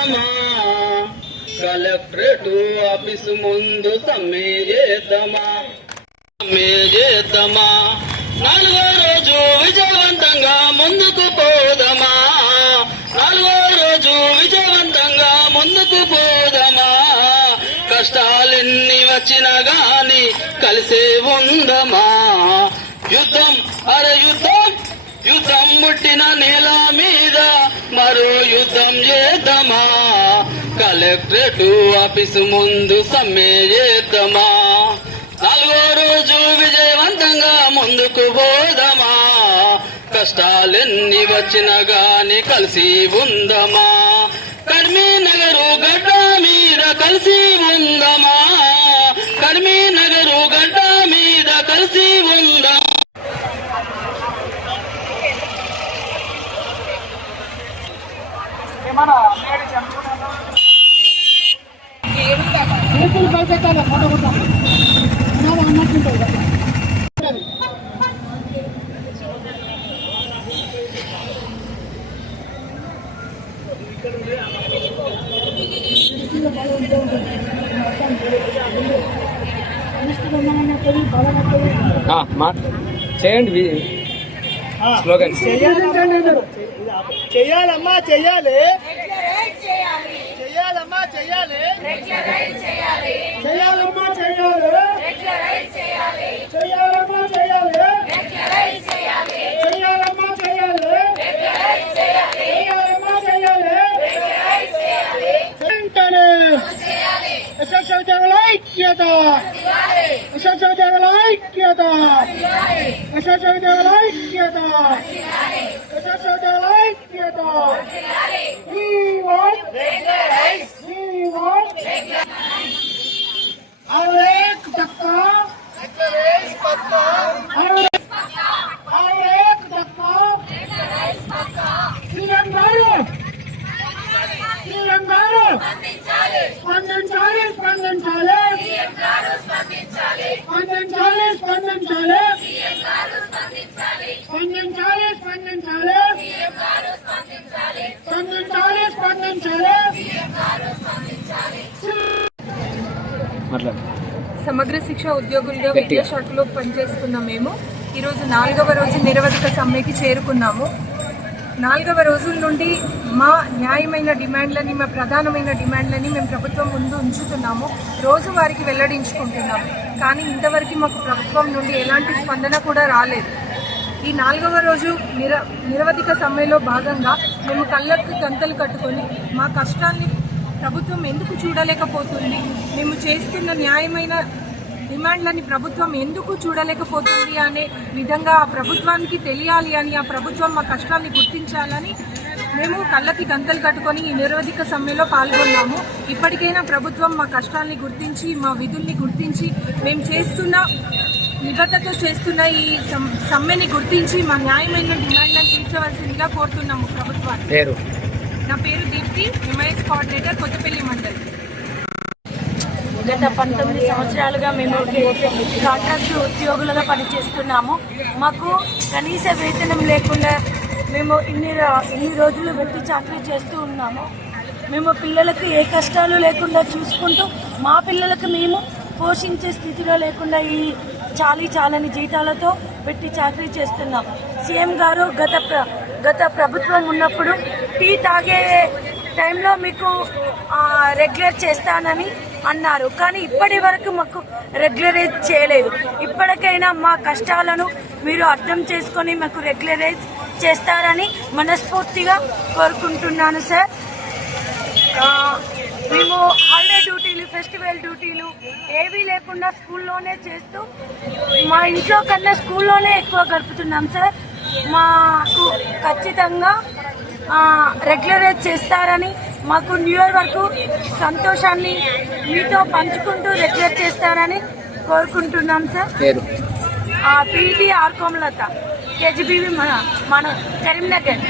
చేద్దామా collectorate office ముందు సమ్మె చేద్దామా? సమ్మె చేద్దామా? నాలుగో రోజు విజయవంతంగా ముందుకు పోదమా? నాలుగో రోజు విజయవంతంగా ముందుకు పోదమా? కష్టాలెన్ని వచ్చినా గాని కలిసే ఉందమా యుద్ధం అరే యుద్ధం యుద్ధం ముట్టిన నేల యుద్ధం చేద్దామా? కలెక్టరేట్ ఆఫీసు ముందు సమ్మె చేద్దామా? నాలుగో రోజు విజయవంతంగా ముందుకు పోదామా? కష్టాలెన్ని వచ్చిన గాని కలిసి ఉందమా? కర్మీ నగరు గడ్డ మీద కలిసి ఉందమా? చేతులు భయపెట్టాలి పడకుండా అన్నట్టుంటుంది చేయండి స్లోగన్ చేయాలమ్మా చెయ్యాలి. చేయాలమ్మా చేయాలి. చేయాలమ్మా చేయాలి. చేయాలమ్మా చేయాలి. చేయాలమ్మా చేయాలి. వెంటనే ఎస్ఎస్ఎల్ ఐక్యత. ఎస్ఎస్ఎల్ ఐక్యత. ఎస్ఎస్ఎల్ ఐక్యత. ఎస్ఎస్ఎల్ ఐక్యత. We. Amen. శిక్ష ఉద్యోగులుగా. విద్యాశాఖలో పనిచేస్తున్న మేము. ఈరోజు నాలుగవ రోజు నిరవధిక సమ్మెకి చేరుకున్నాము. నాలుగవ రోజుల నుండి మా న్యాయమైన డిమాండ్లని మా ప్రధానమైన డిమాండ్లని మేము ప్రభుత్వం ముందు ఉంచుతున్నాము. రోజు వారికి వెల్లడించుకుంటున్నాము కానీ ఇంతవరకు మాకు ప్రభుత్వం నుండి ఎలాంటి స్పందన కూడా రాలేదు. ఈ నాలుగవ రోజు నిర నిరవధిక సమ్మెలో భాగంగా మేము కళ్ళకు గంతలు కట్టుకొని మా కష్టాల్ని ప్రభుత్వం ఎందుకు చూడలేకపోతుంది? మేము చేస్తున్న న్యాయమైన డిమాండ్లని ప్రభుత్వం ఎందుకు చూడలేకపోతుంది అనే విధంగా ఆ ప్రభుత్వానికి తెలియాలి అని ఆ ప్రభుత్వం మా కష్టాన్ని గుర్తించాలని మేము కళ్ళకి గంతలు కట్టుకొని ఈ నిరవధిక సమ్మెలో పాల్గొన్నాము. ఇప్పటికైనా ప్రభుత్వం మా కష్టాల్ని గుర్తించి మా విధుల్ని గుర్తించి మేము చేస్తున్న నిబద్ధతతో చేస్తున్న ఈ సమ్- సమ్మెని గుర్తించి మా న్యాయమైన డిమాండ్లను తీర్చవలసిందిగా కోరుతున్నాము ప్రభుత్వాన్ని. పేరు? నా పేరు దీప్తి ఎంఐఎస్ కోఆర్డినేటర్ కొత్తపల్లి మండలి. గత పంతొమ్మిది సంవత్సరాలుగా మేము కాంట్రాక్ట్ ఉద్యోగులుగా పనిచేస్తున్నాము. మాకు కనీస వేతనం లేకుండా మేము ఇన్ని ఇన్ని రోజులు వెట్టి చాకరీ చేస్తూ ఉన్నాము. మేము పిల్లలకు ఏ కష్టాలు లేకుండా చూసుకుంటూ మా పిల్లలకు మేము పోషించే స్థితిలో లేకుండా ఈ చాలీ చాలని జీతాలతో పెట్టి చాకరీ చేస్తున్నాం. సీఎం గారు గత ప్ర గత ప్రభుత్వం ఉన్నప్పుడు టీ తాగే టైంలో మీకు రెగ్యులర్ చేస్తానని అన్నారు. కానీ ఇప్పటి వరకు మాకు రెగ్యులరైజ్ చేయలేదు. ఇప్పటికైనా మా కష్టాలను మీరు అర్థం చేసుకొని మాకు రెగ్యులరైజ్ చేస్తారని మనస్ఫూర్తిగా కోరుకుంటున్నాను సార్. మేము హాలిడే డ్యూటీలు ఫెస్టివల్ డ్యూటీలు ఏవీ లేకుండా స్కూల్లోనే చేస్తూ మా ఇంట్లో కన్నా స్కూల్లోనే ఎక్కువ గడుపుతున్నాం సార్. మాకు ఖచ్చితంగా రెగ్యులరైజ్ చేస్తారని మాకు న్యూ ఇయర్ వరకు సంతోషాన్ని మీతో పంచుకుంటూ రెగ్యులర్ చేస్తారని కోరుకుంటున్నాం సార్. పీటీ ఆర్కోమలత కేజీబీవి మన మన కరీంనగర్.